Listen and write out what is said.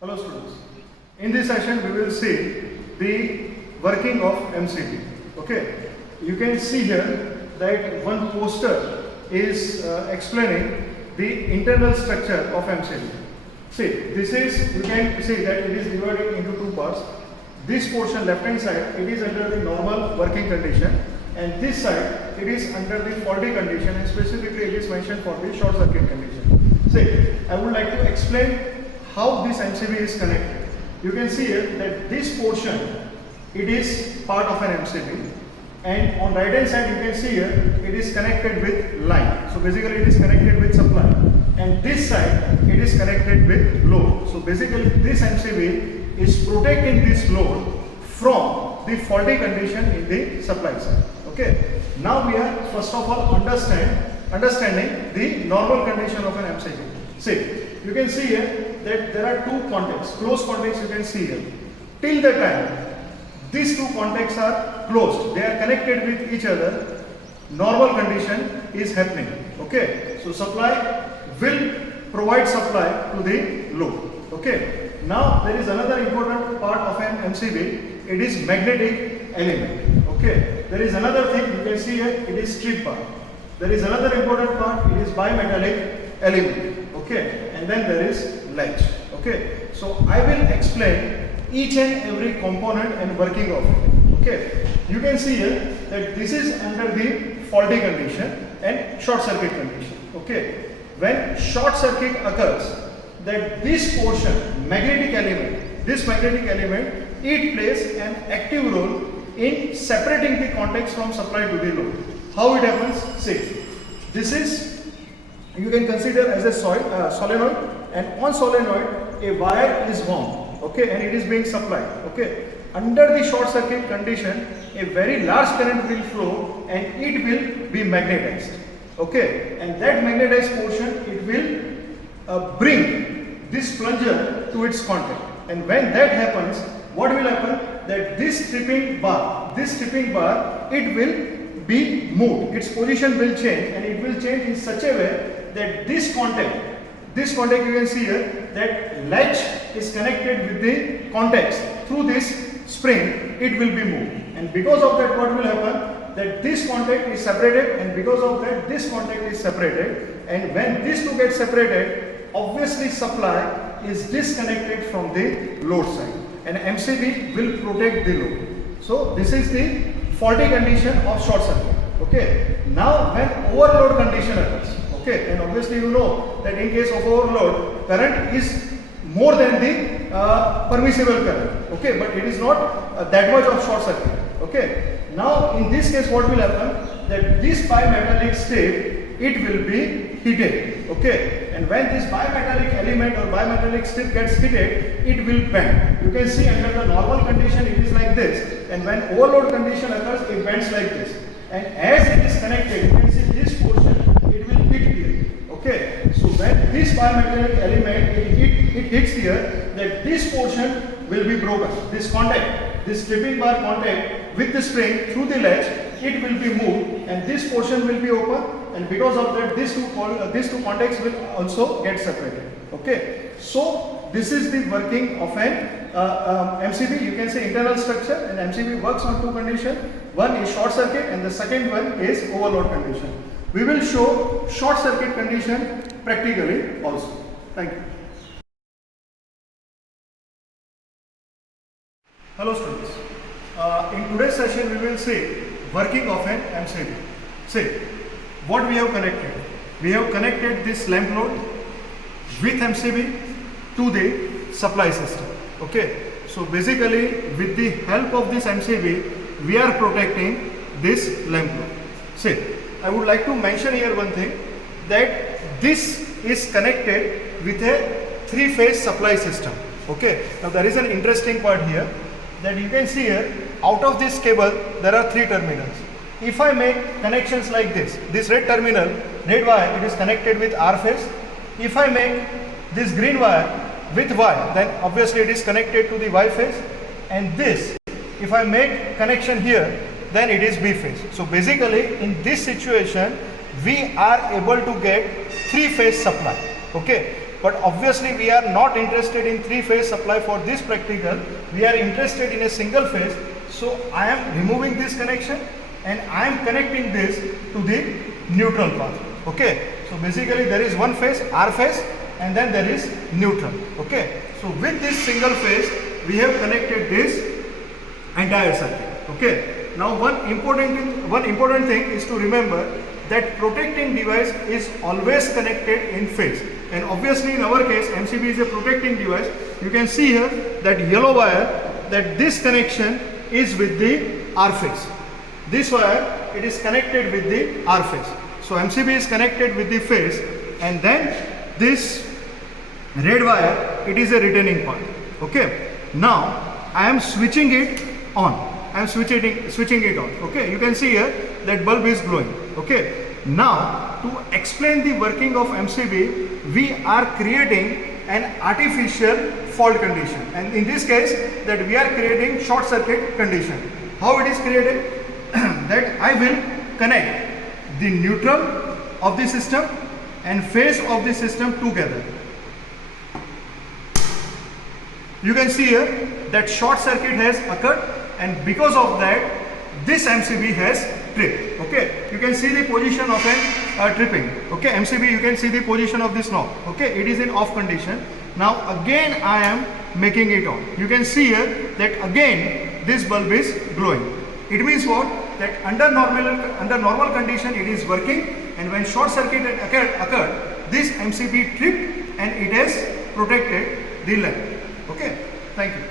Hello students. In this session we will see the working of MCB. Okay. You can see here that one poster is explaining the internal structure of MCB. See, this is, you can see that it is divided into two parts. This portion left hand side, it is under the normal working condition, and this side it is under the faulty condition, and specifically it is mentioned for the short circuit condition. See, I would like to explain how this MCB is connected. You can see here that this portion, it is part of an MCB, and on right hand side you can see here it is connected with line. So basically it is connected with supply, and this side it is connected with load. So basically this MCB is protecting this load from the faulty condition in the supply side. Okay. Now we are first of all understanding the normal condition of an MCB. See, you can see here that there are two contacts, close contacts you can see here. Till the time these two contacts are closed, they are connected with each other, normal condition is happening. Okay. So supply will provide supply to the load. Okay. Now there is another important part of an MCB, it is magnetic element. Okay. There is another thing you can see here, it is strip bar. There is another important part, it is bimetallic element. Okay. And then there is latch. Okay. So I will explain each and every component and working of it. Okay. You can see here that this is under the faulty condition and short circuit condition. Okay. When short circuit occurs, that this portion, magnetic element, this magnetic element, it plays an active role in separating the contacts from supply to the load. How it happens? See, this is, you can consider as a solenoid, and on solenoid a wire is wound. Okay, and it is being supplied. Okay, under the short circuit condition, a very large current will flow and it will be magnetized. Okay, and that magnetized portion, it will bring this plunger to its contact. And when that happens, what will happen? That this stripping bar, it will be moved. Its position will change, and it will change in such a way that this contact you can see here, that latch is connected with the contacts through this spring, it will be moved. And because of that, what will happen? That this contact is separated, and because of that, this contact is separated. And when these two get separated, obviously supply is disconnected from the load side, and MCB will protect the load. So this is the faulty condition of short circuit. Okay. Now when overload condition occurs, okay, and obviously you know that in case of overload, current is more than the permissible current. Okay, but it is not that much of short circuit. Okay. Now in this case, what will happen? That this bimetallic strip, it will be heated. Okay, and when this bimetallic element or bimetallic strip gets heated, it will bend. You can see under the normal condition it is like this, and when overload condition occurs, it bends like this. And as it is connected, you can see this portion, it will hit here. Okay, so when this bimetallic element it hits here, that this portion will be broken. This contact, this stripping bar contact with the spring through the latch, it will be moved, and this portion will be open. And because of that, these two contacts will also get separated. Okay, so this is the working of an MCB. You can say internal structure, and MCB works on two conditions. One is short circuit, and the second one is overload condition. We will show short circuit condition practically also. Thank you. Hello students. In today's session, we will see working of an MCB. See, what we have connected? We have connected this lamp load with MCB to the supply system. Okay. So basically, with the help of this MCB, we are protecting this lamp load. See, I would like to mention here one thing, that this is connected with a three-phase supply system. Okay. Now there is an interesting part here, that you can see here, out of this cable there are three terminals. If I make connections like this red terminal, red wire, it is connected with R phase. If I make this green wire with Y, then obviously it is connected to the Y phase. And this, if I make connection here, then it is B phase. So basically in this situation, we are able to get three-phase supply. Okay. but obviously we are not interested in three-phase supply for this practical. We are interested in a single phase. So I am removing this connection and I am connecting this to the neutral path. Okay, so basically there is one phase, R phase, and then there is neutral. Okay, so with this single phase we have connected this entire circuit. Okay, now one important thing is to remember that protecting device is always connected in phase, and obviously in our case MCB is a protecting device. You can see here that yellow wire, that this connection is with the R phase. This wire, it is connected with the R phase. So MCB is connected with the phase, and then this red wire, it is a retaining part. Okay, now I am switching it on. I am switching it on. Okay, you can see here that bulb is glowing. Okay, now to explain the working of MCB, we are creating an artificial fault condition, and in this case that we are creating short circuit condition. How it is created? That I will connect the neutral of the system and phase of the system together. You can see here that short circuit has occurred, and because of that this MCB has tripped. Okay, you can see the position of an tripping. Okay, MCB, you can see the position of this knob. Okay, it is in off condition. Now again I am making it on. You can see here that again this bulb is glowing. It means what? That under normal condition it is working, and when short circuit occurred, this MCB tripped and it has protected the lamp. Okay, thank you.